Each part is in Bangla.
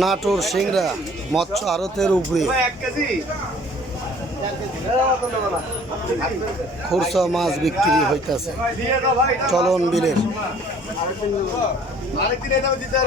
নাটোর সিংড়া মৎস্য আড়তের উপরে। খুরসা মাছ বিক্রি হইতাছে। চলন বিলের। দামে দিতে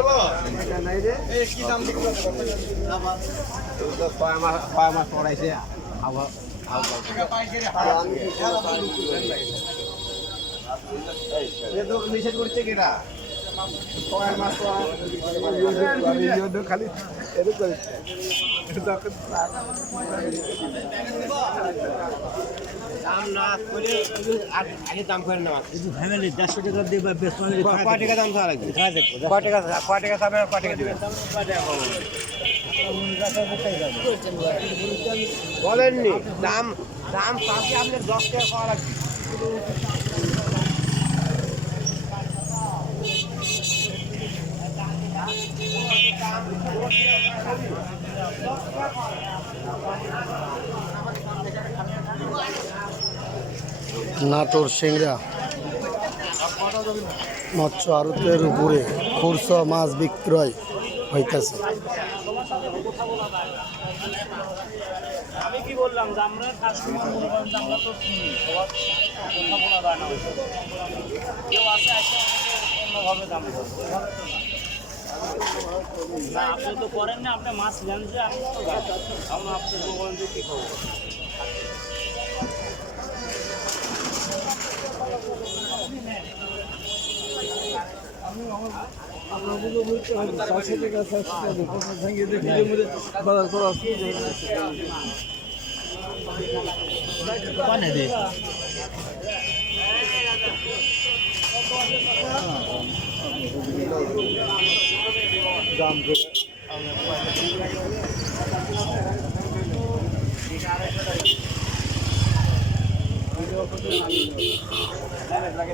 বলেননি দাম দাম চাষে আপনার দশ টাকা পাওয়া লাগবে। নাটোর সিংড়া। মৎস্য আড়তের উপরে খুরসা মাছ বিক্রয় হইতেছে। আমি কি বললাম আপনি তো করেন না আপনি মাছ নেন যে আমি তো জানি। আমরা আপনি বলেন যে চারশো টাকা চারশো টাকা ভেঙে দেখি যে মধ্যে বাজার করা অসুবিধা পানি দি দাম করে লাগে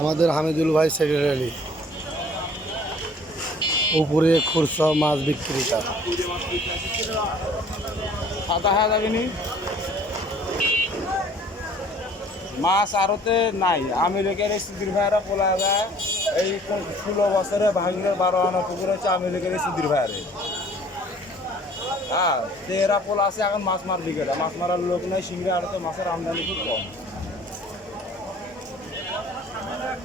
আমাদের হামিদুল ভাই সেক্রেটারি উপরে খুরসা মাছ বিক্রেতা। হয়ে মাছ আরতে নাই। আমেরিকার এই সুধীর ভাইরা পোলা এই ষোলো বছরে ভাঙিয়ে বারো আনা পুকুর হচ্ছে আমেরিকার এই সুধীর ভাইয়ারে হ্যাঁ তেরা পোলা আছে, এখন মাছ মারবি গেলে মাছ মারার লোক নাই সিংড়ে আরতে মাছের আমদানি খুব কম।